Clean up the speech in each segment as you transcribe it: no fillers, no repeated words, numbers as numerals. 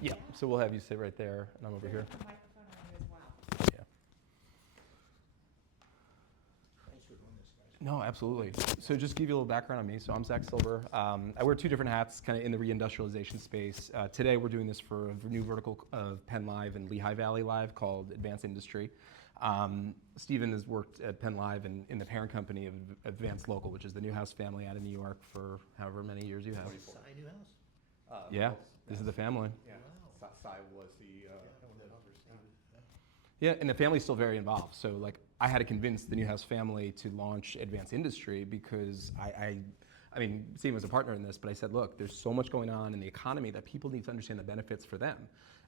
Yeah, so we'll have you sit right there, and I'm over here. There's a microphone on you as well. Yeah. Thanks for doing this, guys. No, absolutely. So just to give you a little background on me. So I'm Zach Silver. I wear two different hats kind of in the reindustrialization space. Today we're doing this for a new vertical of Penn Live and Lehigh Valley Live called Advanced Industry. Stephen has worked at Penn Live and in the parent company of Advanced Local, which is the Newhouse family out of New York for however many years you have. Cy Newhouse? Yeah, this is the family. Yeah, Wow. Cy was the, I don't know that. Yeah, and the family's still very involved. So like I had to convince the Newhouse family to launch Advanced Industry because I mean, Stephen was a partner in this, but I said, look, there's so much going on in the economy that people need to understand the benefits for them.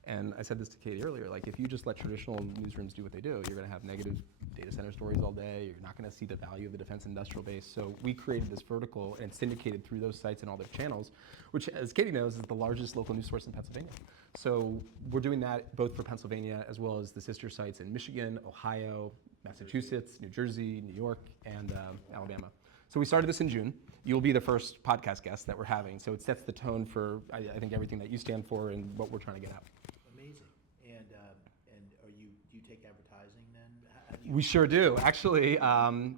And I said this to Katie earlier, like if you just let traditional newsrooms do what they do, you're gonna have negative data center stories all day, you're not gonna see the value of the defense industrial base. So we created this vertical and syndicated through those sites and all their channels, which as Katie knows is the largest local news source in Pennsylvania. So we're doing that both for Pennsylvania as well as the sister sites in Michigan, Ohio, Massachusetts, New Jersey, New York, and Alabama. So we started this in June. You'll be the first podcast guest that we're having. So it sets the tone for, I think, everything that you stand for and what we're trying to get at. Amazing. And do you take advertising then? How do you? We sure do. Actually,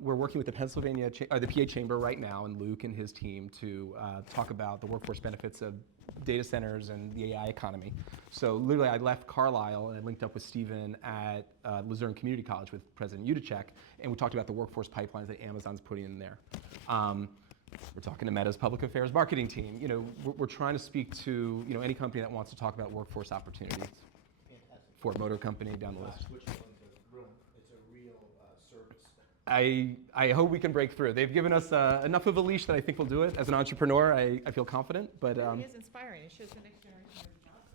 we're working with the the PA Chamber right now, and Luke and his team to talk about the workforce benefits of data centers and the AI economy. So literally, I left Carlisle and I linked up with Stephen at Luzerne Community College with President Udacek, and we talked about the workforce pipelines that Amazon's putting in there. We're talking to Meta's public affairs marketing team. You know, we're trying to speak to any company that wants to talk about workforce opportunities. Fantastic. Ford Motor Company down the list. Switzerland's it's a real service. I hope we can break through. They've given us enough of a leash that I think we'll do it. As an entrepreneur, I feel confident. But It really is inspiring. It shows the next generation of jobs.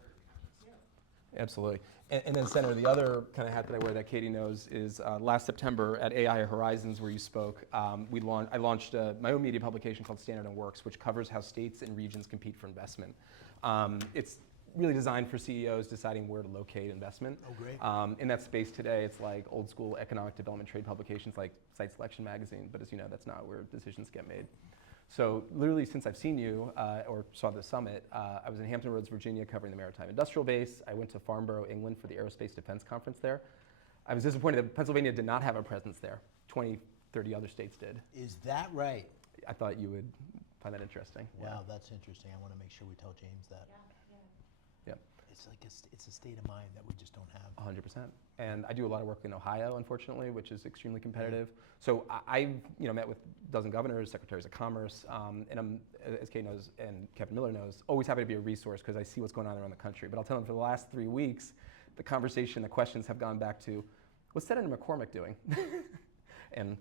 Yeah. absolutely. And then, Senator, the other kind of hat that I wear that Katie knows is last September at AI Horizons, where you spoke. I launched my own media publication called Standard & Works, which covers how states and regions compete for investment. It's really designed for CEOs deciding where to locate investment. Oh, great. In that space today, it's like old school economic development trade publications like Site Selection Magazine, but as you know, that's not where decisions get made. So literally since I've seen you or saw the summit, I was in Hampton Roads, Virginia covering the Maritime Industrial Base. I went to Farnborough, England for the Aerospace Defense Conference there. I was disappointed that Pennsylvania did not have a presence there. 20, 30 other states did. Is that right? I thought you would find that interesting. Wow, that's interesting. I want to make sure we tell James that. Yeah, yeah. Yep. It's like it's a state of mind that we just don't have. 100%. And I do a lot of work in Ohio, unfortunately, which is extremely competitive. So I've met with a dozen governors, secretaries of commerce, and I'm, as Kate knows and Kevin Miller knows, always happy to be a resource because I see what's going on around the country. But I'll tell them for the last 3 weeks, the conversation, the questions have gone back to, what's Senator McCormick doing? and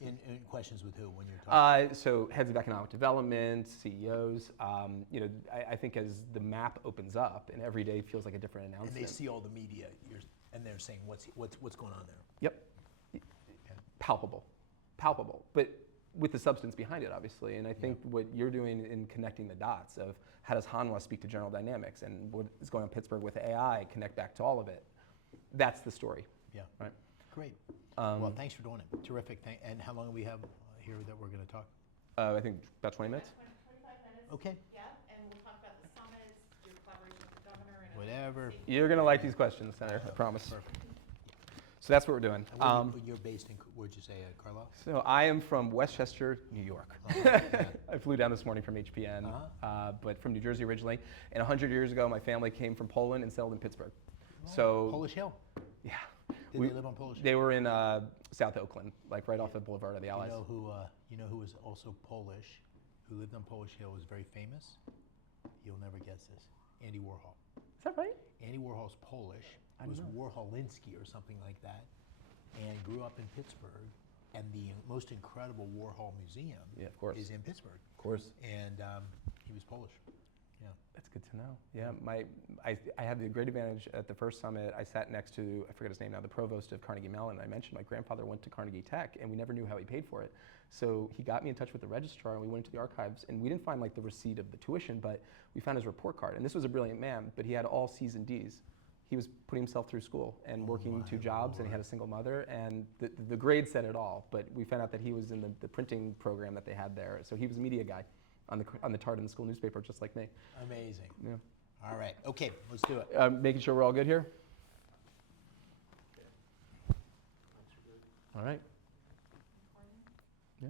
In questions with who when you're talking? So heads of economic development, CEOs. I think as the map opens up and every day feels like a different And announcement. they see all the media, and they're saying, what's going on there? Yep. Palpable. But with the substance behind it, obviously. And I think what you're doing in connecting the dots of how does Hanwha speak to General Dynamics and what is going on in Pittsburgh with AI, connect back to all of it. That's the story. Yeah. Right. Great. Well, thanks for doing it. Terrific. And how long do we have here that we're going to talk? I think about 20 minutes. 25 minutes. Okay. Yeah, and we'll talk about the summits, your collaboration with the governor, and Whatever. You're going to like these questions, Senator, I promise. Perfect. So that's what we're doing. You're based in, where'd you say, Carlisle? So I am from Westchester, New York. yeah. I flew down this morning from HPN, but from New Jersey originally. And 100 years ago, my family came from Poland and settled in Pittsburgh. So Polish Hill. yeah. Did they live on Polish Hill? They were in South Oakland, like right off the Boulevard of the Allies. You know who was also Polish, who lived on Polish Hill, was very famous? You'll never guess this. Andy Warhol. Is that right? Andy Warhol's Polish. It was Warholinsky or something like that, and grew up in Pittsburgh. And the most incredible Warhol Museum of course. is in Pittsburgh. Of course. And he was Polish. Yeah. That's good to know. Yeah, I had the great advantage at the first summit. I sat next to, I forget his name now, the provost of Carnegie Mellon. I mentioned my grandfather went to Carnegie Tech, and we never knew how he paid for it. So he got me in touch with the registrar, and we went into the archives, and we didn't find like the receipt of the tuition, but we found his report card. And this was a brilliant man, but he had all C's and D's. He was putting himself through school and working 2 jobs, and he had a single mother, and the grade said it all. But we found out that he was in the printing program that they had there, so he was a media guy on the Tartan School newspaper, just like me. Amazing. Yeah. All right. Okay, let's do it. Making sure we're all good here? All right. Yeah.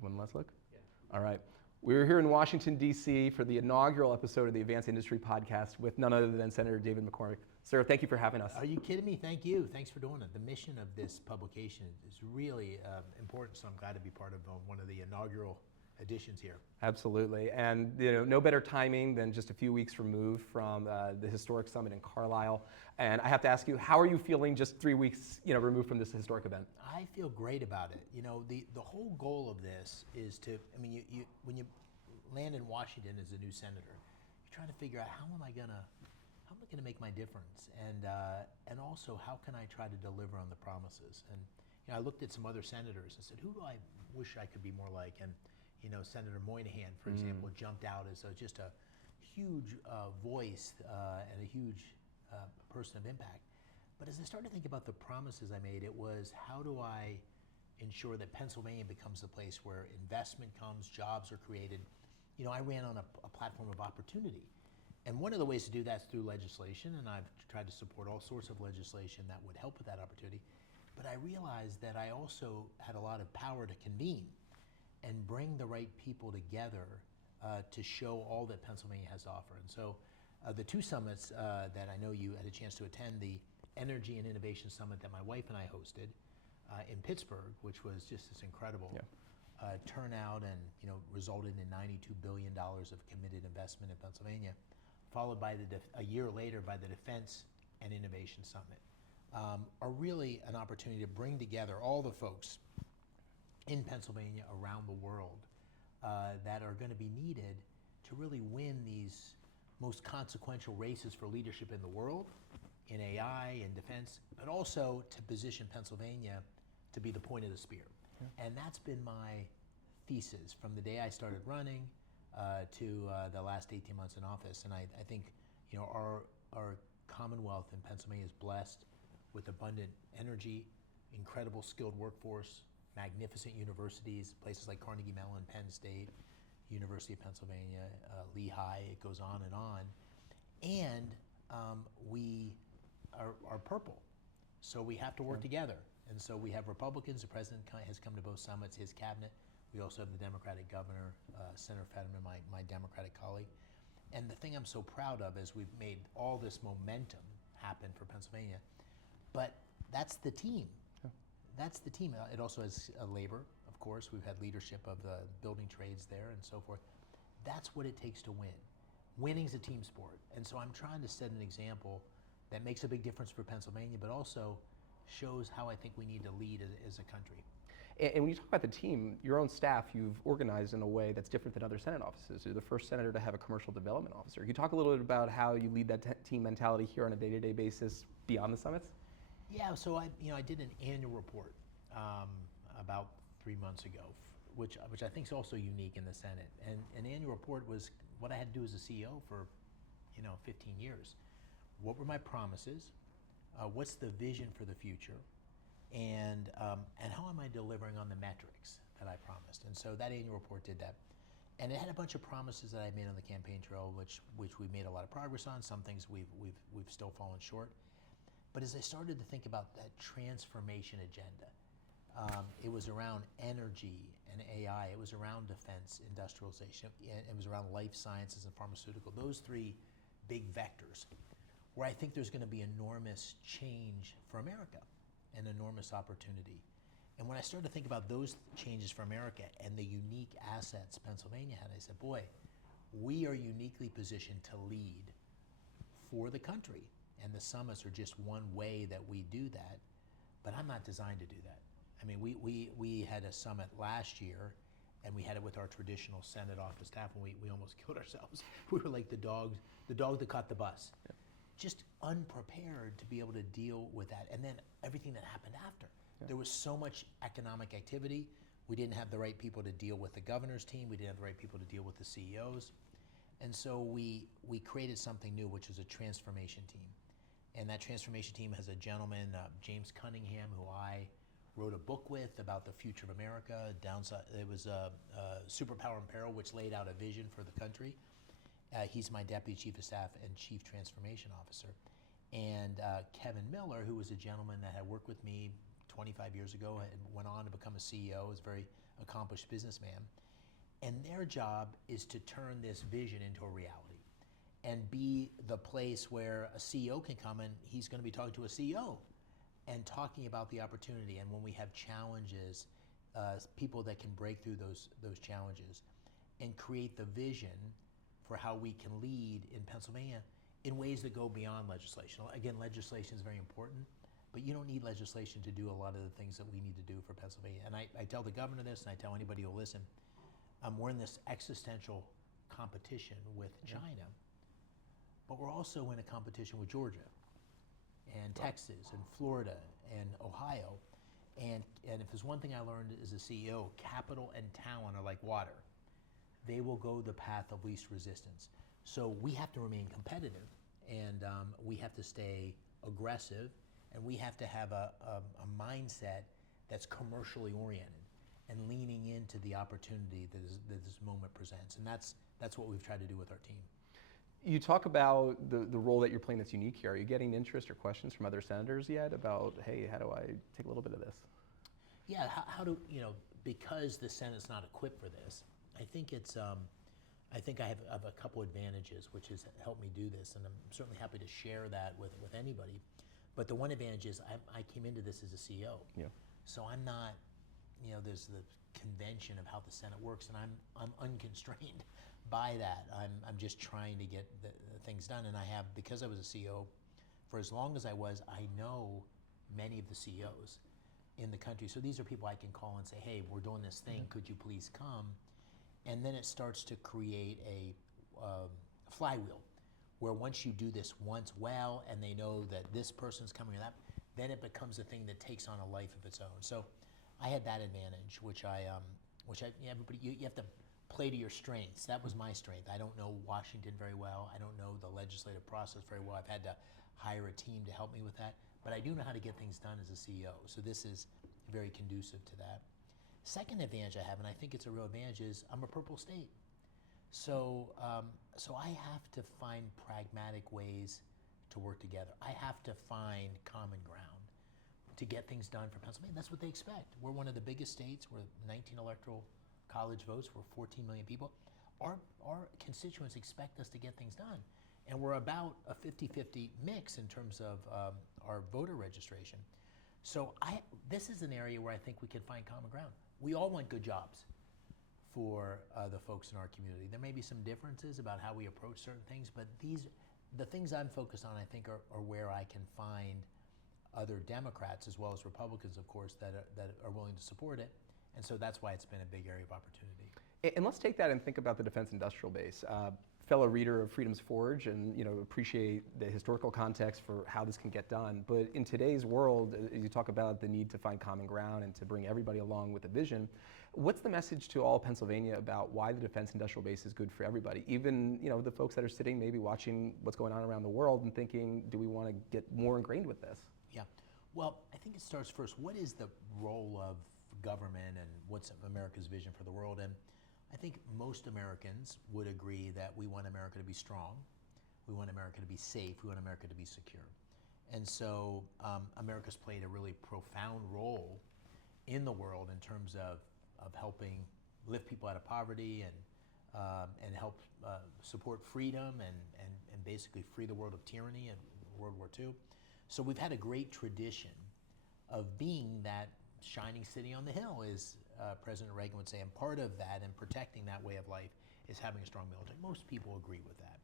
One last look? Yeah. All right. We're here in Washington, D.C. for the inaugural episode of the Advanced Industry Podcast with none other than Senator David McCormick. Sir, thank you for having us. Are you kidding me? Thank you. Thanks for doing it. The mission of this publication is really important, so I'm glad to be part of one of the inaugural editions here. Absolutely, and no better timing than just a few weeks removed from the historic summit in Carlisle. And I have to ask you, how are you feeling just 3 weeks, removed from this historic event? I feel great about it. The whole goal of this is to, you when you land in Washington as a new senator, you're trying to figure out how am I gonna make my difference, and also how can I try to deliver on the promises. And I looked at some other senators and said, who do I wish I could be more like? And Senator Moynihan, for example, jumped out as just a huge voice and a huge person of impact. But as I started to think about the promises I made, it was how do I ensure that Pennsylvania becomes the place where investment comes, jobs are created. I ran on a platform of opportunity. And one of the ways to do that is through legislation, and I've tried to support all sorts of legislation that would help with that opportunity. But I realized that I also had a lot of power to convene and bring the right people together to show all that Pennsylvania has to offer. And so the two summits that I know you had a chance to attend, the Energy and Innovation Summit that my wife and I hosted in Pittsburgh, which was just this incredible turnout and resulted in $92 billion of committed investment in Pennsylvania, followed by a year later by the Defense and Innovation Summit, are really an opportunity to bring together all the folks in Pennsylvania, around the world, that are going to be needed to really win these most consequential races for leadership in the world, in AI and defense, but also to position Pennsylvania to be the point of the spear. Yeah. And that's been my thesis from the day I started running to the last 18 months in office. And I think our Commonwealth in Pennsylvania is blessed with abundant energy, incredible skilled workforce, magnificent universities, places like Carnegie Mellon, Penn State, University of Pennsylvania, Lehigh, it goes on. And we are purple, so we have to work together. And so we have Republicans, the president has come to both summits, his cabinet. We also have the Democratic governor, Senator Fetterman, my Democratic colleague. And the thing I'm so proud of is we've made all this momentum happen for Pennsylvania, but that's the team. That's the team. It also has labor, of course. We've had leadership of the building trades there and so forth. That's what it takes to win. Winning's a team sport. And so I'm trying to set an example that makes a big difference for Pennsylvania, but also shows how I think we need to lead as a country. And when you talk about the team, your own staff, you've organized in a way that's different than other Senate offices. You're the first senator to have a commercial development officer. Can you talk a little bit about how you lead that team mentality here on a day-to-day basis beyond the summits? Yeah, so I did an annual report about 3 months ago, which I think is also unique in the Senate. And an annual report was what I had to do as a CEO for 15 years. What were my promises? What's the vision for the future? And how am I delivering on the metrics that I promised? And so that annual report did that. And it had a bunch of promises that I made on the campaign trail, which we made a lot of progress on. Some things we've still fallen short. But as I started to think about that transformation agenda, it was around energy and AI. It was around defense, industrialization. It was around life sciences and pharmaceutical. Those three big vectors, where I think there's going to be enormous change for America and enormous opportunity. And when I started to think about those changes for America and the unique assets Pennsylvania had, I said, boy, we are uniquely positioned to lead for the country. And the summits are just one way that we do that, but I'm not designed to do that. I mean, we had a summit last year, and we had it with our traditional Senate office staff, and we almost killed ourselves. We were like the dog that caught the bus. Yeah. Just unprepared to be able to deal with that. And then everything that happened after. Yeah. There was so much economic activity. We didn't have the right people to deal with the governor's team. We didn't have the right people to deal with the CEOs. And so we created something new, which is a transformation team. And that transformation team has a gentleman, James Cunningham, who I wrote a book with about the future of America. It was Superpower in Peril, which laid out a vision for the country. He's my deputy chief of staff and chief transformation officer. And Kevin Miller, who was a gentleman that had worked with me 25 years ago and went on to become a CEO, is a very accomplished businessman. And their job is to turn this vision into a reality and be the place where a CEO can come and he's going to be talking to a CEO and talking about the opportunity. And when we have challenges, people that can break through those challenges and create the vision for how we can lead in Pennsylvania in ways that go beyond legislation. Again, legislation is very important, but you don't need legislation to do a lot of the things that we need to do for Pennsylvania. And I tell the governor this, and I tell anybody who'll listen, we're in this existential competition with China, but we're also in a competition with Georgia and Texas and Florida and Ohio. And if there's one thing I learned as a CEO, capital and talent are like water. They will go the path of least resistance. So we have to remain competitive, and we have to stay aggressive, and we have to have a mindset that's commercially oriented and leaning into the opportunity that this moment presents. And that's what we've tried to do with our team. You talk about the role that you're playing that's unique here. Are you getting interest or questions from other senators yet about, hey, how do I take a little bit of this? Yeah, how do, because the Senate's not equipped for this, I think I have a couple advantages, which has helped me do this, and I'm certainly happy to share that with anybody. But the one advantage is I came into this as a CEO. Yeah. So I'm not, there's the convention of how the Senate works, and I'm unconstrained by that. I'm just trying to get the things done, and because I was a CEO for as long as I was, I know many of the CEOs in the country. So these are people I can call and say, hey, we're doing this thing, could you please come? And then it starts to create a flywheel, where once you do this once well, and they know that this person's coming or that, then it becomes a thing that takes on a life of its own. So I had that advantage, everybody, you have to play to your strengths. That was my strength. I don't know Washington very well. I don't know the legislative process very well. I've had to hire a team to help me with that, but I do know how to get things done as a CEO. So this is very conducive to that. Second advantage I have, and I think it's a real advantage, is I'm a purple state. So I have to find pragmatic ways to work together. I have to find common ground to get things done for Pennsylvania. That's what they expect. We're one of the biggest states. We're 19 electoral college votes. We're 14 million people. Our constituents expect us to get things done. And we're about a 50-50 mix in terms of our voter registration. So this is an area where I think we can find common ground. We all want good jobs for the folks in our community. There may be some differences about how we approach certain things, but the things I'm focused on, I think, are where I can find other Democrats, as well as Republicans, of course, that are willing to support it. And so that's why it's been a big area of opportunity. And let's take that and think about the defense industrial base. Fellow reader of Freedom's Forge, and appreciate the historical context for how this can get done. But in today's world, you talk about the need to find common ground and to bring everybody along with a vision. What's the message to all Pennsylvania about why the defense industrial base is good for everybody? Even the folks that are sitting, maybe watching what's going on around the world and thinking, do we want to get more ingrained with this? Yeah. Well, I think it starts first. What is the role of government, and what's America's vision for the world? And I think most Americans would agree that we want America to be strong, we want America to be safe, we want America to be secure. And so America's played a really profound role in the world in terms of helping lift people out of poverty and help support freedom and basically free the world of tyranny in World War II. So we've had a great tradition of being that shining city on the hill, as President Reagan would say, and part of that and protecting that way of life is having a strong military. Most people agree with that.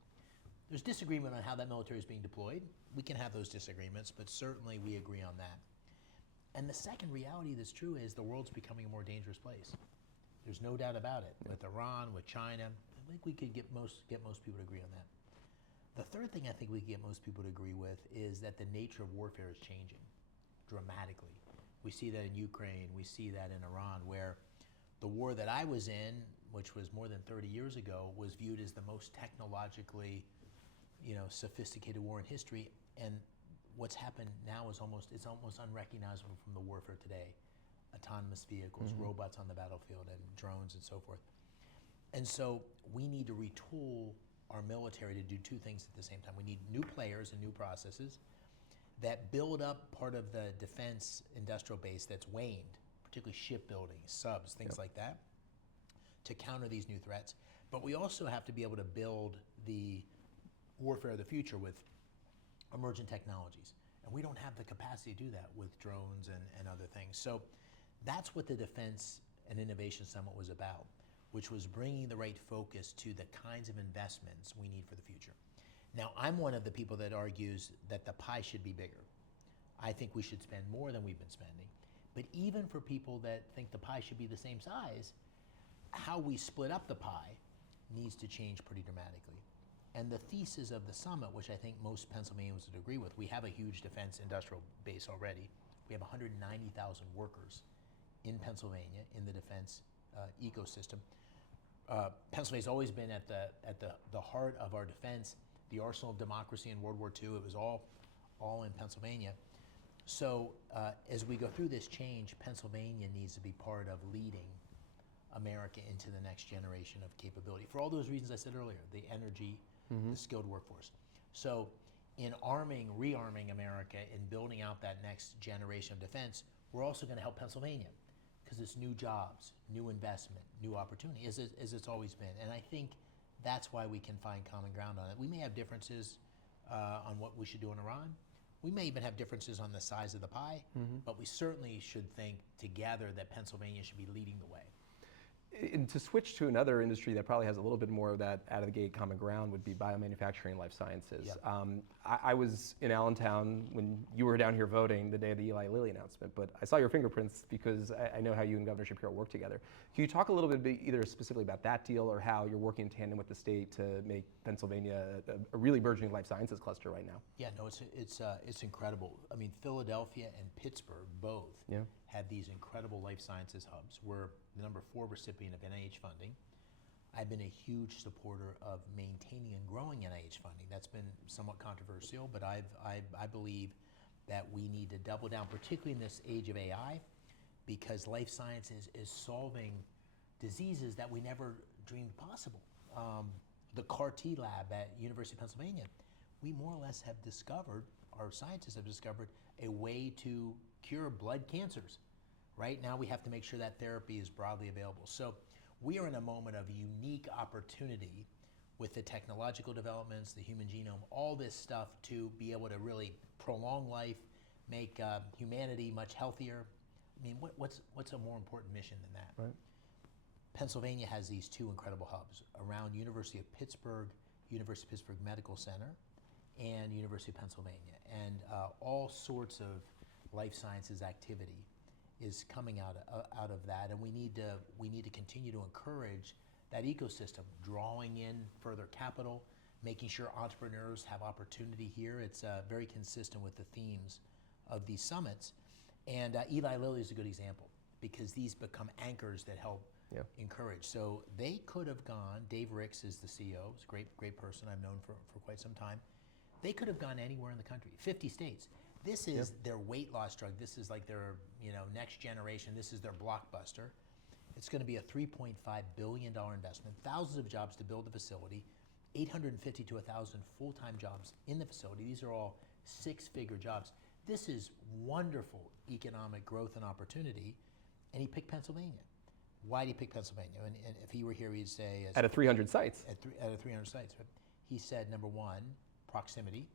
There's disagreement on how that military is being deployed. We can have those disagreements, but certainly we agree on that. And the second reality that's true is the world's becoming a more dangerous place. There's no doubt about it. With Iran, with China, I think we could get most people to agree on that. The third thing I think we can get most people to agree with is that the nature of warfare is changing dramatically. We see that in Ukraine, we see that in Iran, where the war that I was in, which was more than 30 years ago, was viewed as the most technologically, sophisticated war in history. And what's happened now is almost unrecognizable from the warfare today. Autonomous vehicles, robots on the battlefield, and drones and so forth. And so we need to retool our military to do two things at the same time. We need new players and new processes that build up part of the defense industrial base that's waned, particularly shipbuilding, subs, things like that, to counter these new threats. But we also have to be able to build the warfare of the future with emergent technologies. And we don't have the capacity to do that with drones and other things. So that's what the Defense and Innovation Summit was about, which was bringing the right focus to the kinds of investments we need for the future. Now, I'm one of the people that argues that the pie should be bigger. I think we should spend more than we've been spending. But even for people that think the pie should be the same size, how we split up the pie needs to change pretty dramatically. And the thesis of the summit, which I think most Pennsylvanians would agree with, we have a huge defense industrial base already. We have 190,000 workers in Pennsylvania in the defense ecosystem. Pennsylvania's always been at the heart of our defense, the arsenal of democracy in World War II. It was all in Pennsylvania. So as we go through this change, Pennsylvania needs to be part of leading America into the next generation of capability. For all those reasons I said earlier, the energy, the skilled workforce. So in rearming America and building out that next generation of defense, we're also going to help Pennsylvania because it's new jobs, new investment, new opportunity, as it's always been. And I think that's why we can find common ground on it. We may have differences on what we should do in Iran. We may even have differences on the size of the pie, but we certainly should think together that Pennsylvania should be leading the way. And to switch to another industry that probably has a little bit more of that out of the gate common ground would be biomanufacturing and life sciences. Yep. I was in Allentown when you were down here voting the day of the Eli Lilly announcement, but I saw your fingerprints because I know how you and Governor Shapiro work together. Can you talk a little bit either specifically about that deal or how you're working in tandem with the state to make Pennsylvania a really burgeoning life sciences cluster right now? Yeah, no, it's incredible. I mean, Philadelphia and Pittsburgh both have these incredible life sciences hubs. We're the number 4 recipient of NIH funding. I've been a huge supporter of maintaining and growing NIH funding. That's been somewhat controversial, but I believe that we need to double down, particularly in this age of AI, because life sciences is solving diseases that we never dreamed possible. The CAR-T lab at University of Pennsylvania, we more or less have discovered, our scientists have discovered, a way to cure blood cancers. Right now we have to make sure that therapy is broadly available. So we are in a moment of unique opportunity with the technological developments, the human genome, all this stuff to be able to really prolong life, make humanity much healthier. I mean, what's a more important mission than that? Right. Pennsylvania has these 2 incredible hubs around University of Pittsburgh Medical Center, and University of Pennsylvania. And all sorts of life sciences activity is coming out of that, and we need to continue to encourage that ecosystem, drawing in further capital, making sure entrepreneurs have opportunity here. It's very consistent with the themes of these summits. And Eli Lilly is a good example because these become anchors that help encourage. So they could have gone, Dave Ricks is the CEO, he's a great person I've known for quite some time. They could have gone anywhere in the country, 50 states. This is their weight loss drug. This is like their next generation. This is their blockbuster. It's going to be a $3.5 billion investment, thousands of jobs to build the facility, 850 to 1,000 full-time jobs in the facility. These are all 6-figure jobs. This is wonderful economic growth and opportunity, and he picked Pennsylvania. Why did he pick Pennsylvania? And if he were here, he'd say... Out of 300 sites. Out of 300 sites. But he said, number 1, proximity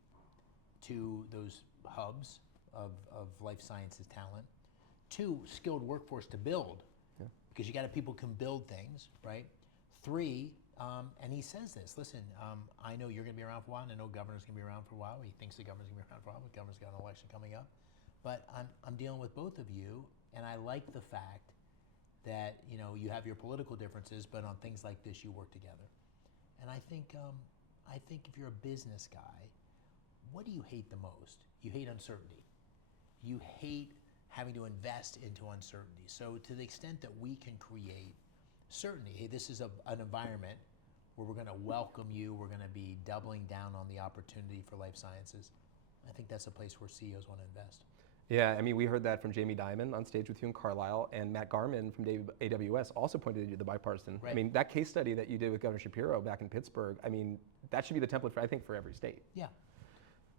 to those hubs of life sciences talent. 2, skilled workforce to build, because you got to people can build things, right? 3, and he says this, listen, I know you're going to be around for a while, and I know governor's going to be around for a while. He thinks the governor's going to be around for a while, but the governor's got an election coming up. But I'm dealing with both of you, and I like the fact that you have your political differences, but on things like this you work together. And I think if you're a business guy, what do you hate the most? You hate uncertainty. You hate having to invest into uncertainty. So to the extent that we can create certainty, hey, this is an environment where we're going to welcome you, we're going to be doubling down on the opportunity for life sciences, I think that's a place where CEOs want to invest. Yeah, I mean, we heard that from Jamie Dimon on stage with you in Carlisle, and Matt Garman from AWS also pointed to the bipartisan. Right. I mean, that case study that you did with Governor Shapiro back in Pittsburgh, I mean, that should be the template for, I think, for every state. Yeah.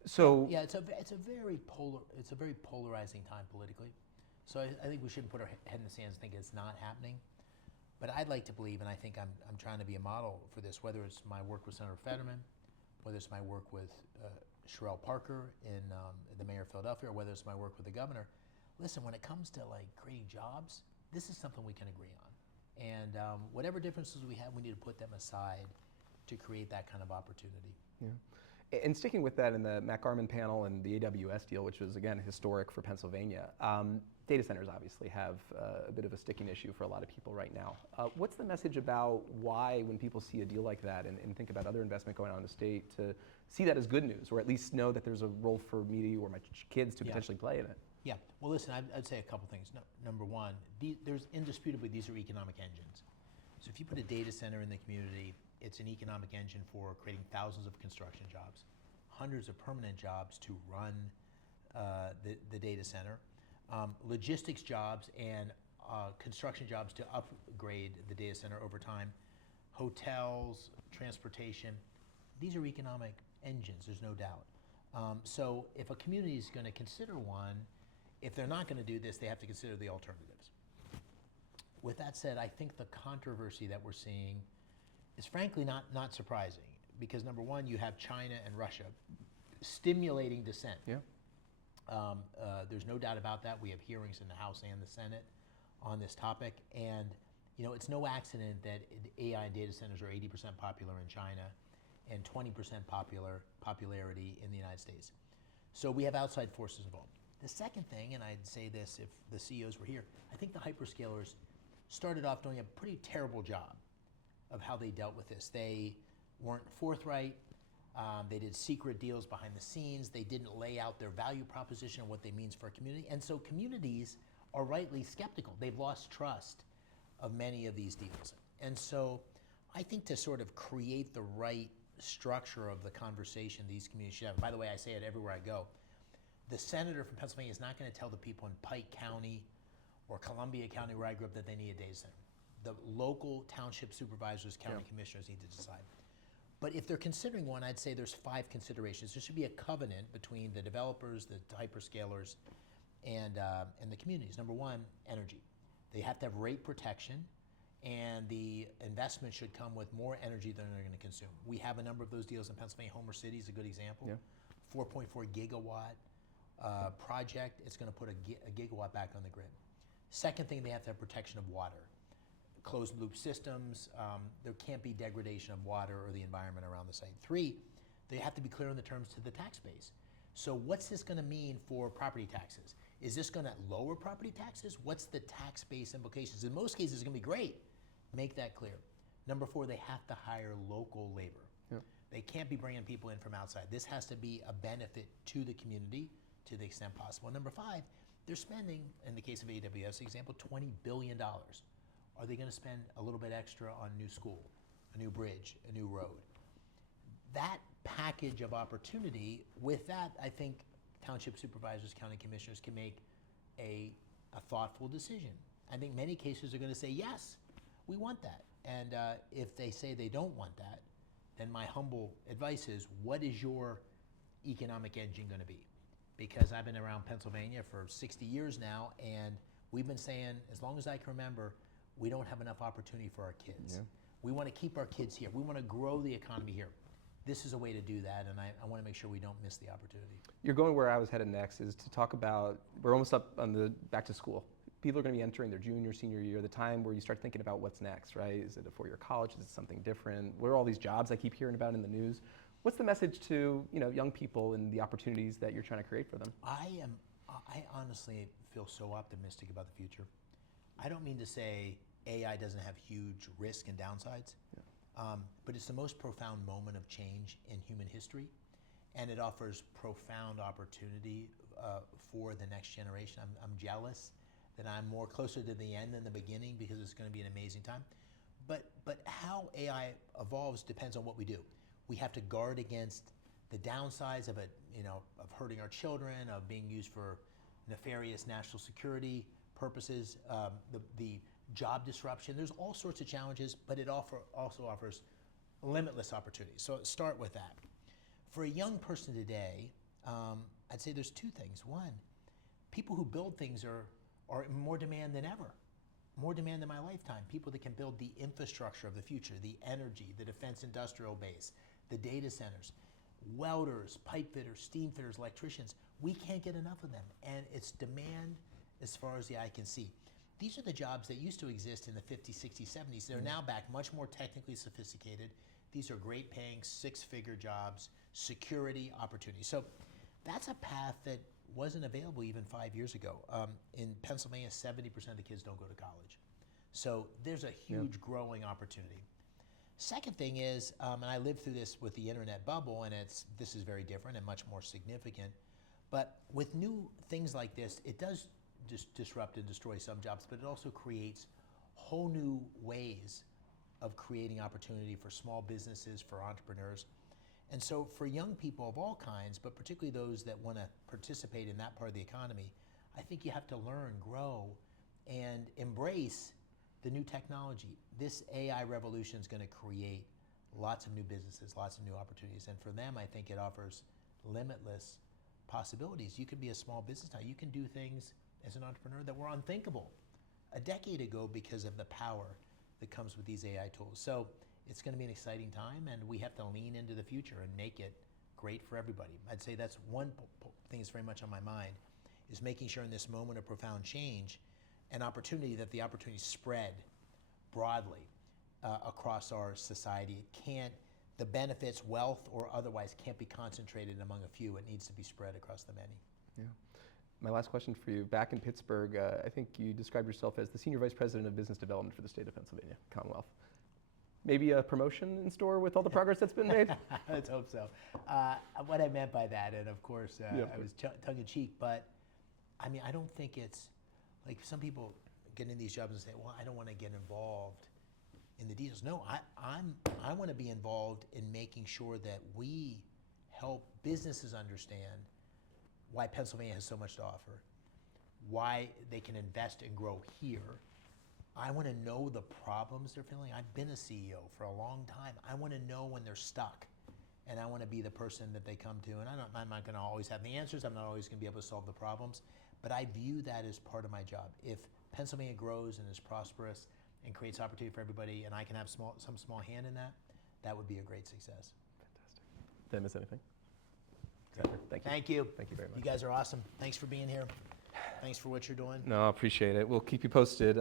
So Yeah, it's a very polarizing time politically. So I think we shouldn't put our head in the sand and think it's not happening. But I'd like to believe, and I think I'm trying to be a model for this, whether it's my work with Senator Fetterman, whether it's my work with Sherelle Parker in the mayor of Philadelphia, or whether it's my work with the governor. Listen, when it comes to like creating jobs, this is something we can agree on. And whatever differences we have, we need to put them aside to create that kind of opportunity. yeah. And sticking with that in the Matt Garman panel and the AWS deal, which was, again, historic for Pennsylvania, data centers obviously have a bit of a sticking issue for a lot of people right now. What's the message about why, when people see a deal like that and think about other investment going on in the state, to see that as good news, or at least know that there's a role for me or my kids to potentially play in it? Yeah, well listen, I'd say a couple things. Number one, there's indisputably, these are economic engines. So if you put a data center in the community, it's an economic engine for creating thousands of construction jobs, hundreds of permanent jobs to run the data center, logistics jobs and construction jobs to upgrade the data center over time, hotels, transportation. These are economic engines, there's no doubt. So if a community is going to consider one, if they're not going to do this, they have to consider the alternatives. With that said, I think the controversy that we're seeing is frankly not surprising, because number one, you have China and Russia stimulating dissent. Yeah. There's no doubt about that. We have hearings in the House and the Senate on this topic, and you know, it's no accident that AI and data centers are 80% popular in China and 20% popularity in the United States. So we have outside forces involved. The second thing, and I'd say this if the CEOs were here, I think the hyperscalers started off doing a pretty terrible job of how they dealt with this. They weren't forthright. They did secret deals behind the scenes. They didn't lay out their value proposition and what they means for a community. And so communities are rightly skeptical. They've lost trust of many of these deals. And so I think to sort of create the right structure of the conversation these communities should have, by the way, I say it everywhere I go, the senator from Pennsylvania is not going to tell the people in Pike County or Columbia County, where I grew up, that they need a data center. The local township supervisors, county commissioners need to decide. But if they're considering one, I'd say there's 5 considerations. There should be a covenant between the developers, the hyperscalers, and the communities. Number one, energy. They have to have rate protection, and the investment should come with more energy than they're going to consume. We have a number of those deals in Pennsylvania. Homer City is a good example. Yeah. 4.4 gigawatt project. It's going to put a gigawatt back on the grid. Second thing, they have to have protection of water. Closed loop systems, there can't be degradation of water or the environment around the site. 3, they have to be clear on the terms to the tax base. So what's this going to mean for property taxes? Is this going to lower property taxes? What's the tax base implications? In most cases, it's going to be great. Make that clear. Number 4, they have to hire local labor. Yeah. They can't be bringing people in from outside. This has to be a benefit to the community to the extent possible. Number 5, they're spending, in the case of AWS example, $20 billion. Are they going to spend a little bit extra on a new school, a new bridge, a new road? That package of opportunity, with that, I think township supervisors, county commissioners can make a thoughtful decision. I think many cases are going to say, yes, we want that. And if they say they don't want that, then my humble advice is, what is your economic engine going to be? Because I've been around Pennsylvania for 60 years now, and we've been saying, as long as I can remember, we don't have enough opportunity for our kids. Yeah. We want to keep our kids here. We want to grow the economy here. This is a way to do that, and I want to make sure we don't miss the opportunity. You're going where I was headed next, is to talk about, we're almost up on the back to school. People are going to be entering their junior, senior year, the time where you start thinking about what's next, right? Is it a 4-year college? Is it something different? What are all these jobs I keep hearing about in the news? What's the message to, you know, young people and the opportunities that you're trying to create for them? I honestly feel so optimistic about the future. I don't mean to say AI doesn't have huge risk and downsides, but it's the most profound moment of change in human history, and it offers profound opportunity for the next generation. I'm jealous that I'm more closer to the end than the beginning, because it's going to be an amazing time. But how AI evolves depends on what we do. We have to guard against the downsides of it, you know, of hurting our children, of being used for nefarious national security purposes, the job disruption. There's all sorts of challenges, but it also offers limitless opportunities. So start with that. For a young person today, I'd say there's two things. One, people who build things are in more demand than ever, more demand than my lifetime. People that can build the infrastructure of the future, the energy, the defense industrial base, the data centers, welders, pipe fitters, steam fitters, electricians. We can't get enough of them, and it's demand as far as the eye can see. These are the jobs that used to exist in the 50s, 60s, 70s. They're now back, much more technically sophisticated. These are great paying, six-figure jobs, security opportunities. So that's a path that wasn't available even 5 years ago. In Pennsylvania, 70% of the kids don't go to college. So there's a huge growing opportunity. Second thing is, and I lived through this with the internet bubble, and this is very different and much more significant, but with new things like this, it does disrupt and destroy some jobs, but it also creates whole new ways of creating opportunity for small businesses, for entrepreneurs. And so for young people of all kinds, but particularly those that want to participate in that part of the economy, I think you have to learn, grow, and embrace the new technology. This AI revolution is going to create lots of new businesses, lots of new opportunities. And for them, I think it offers limitless possibilities. You can be a small business now. You can do things as an entrepreneur that were unthinkable a decade ago because of the power that comes with these AI tools. So it's going to be an exciting time, and we have to lean into the future and make it great for everybody. I'd say that's one thing that's very much on my mind, is making sure in this moment of profound change, an opportunity, that the opportunity spread broadly across our society. The benefits, wealth or otherwise, can't be concentrated among a few. It needs to be spread across the many. Yeah. My last question for you. Back in Pittsburgh, I think you described yourself as the Senior Vice President of Business Development for the state of Pennsylvania, Commonwealth. Maybe a promotion in store with all the progress that's been made? Let's hope so. What I meant by that, and of course, I was tongue-in-cheek, but I mean, I don't think it's, like some people get in these jobs and say, well, I don't want to get involved in the details. No, I want to be involved in making sure that we help businesses understand why Pennsylvania has so much to offer, why they can invest and grow here. I want to know the problems they're feeling. I've been a CEO for a long time. I want to know when they're stuck, and I want to be the person that they come to. And I'm not going to always have the answers. I'm not always going to be able to solve the problems, but I view that as part of my job. If Pennsylvania grows and is prosperous and creates opportunity for everybody, and I can have some small hand in that, that would be a great success. Fantastic. Did I miss anything? Exactly. Thank you. Thank you. Thank you very much. You guys are awesome. Thanks for being here. Thanks for what you're doing. No, I appreciate it. We'll keep you posted.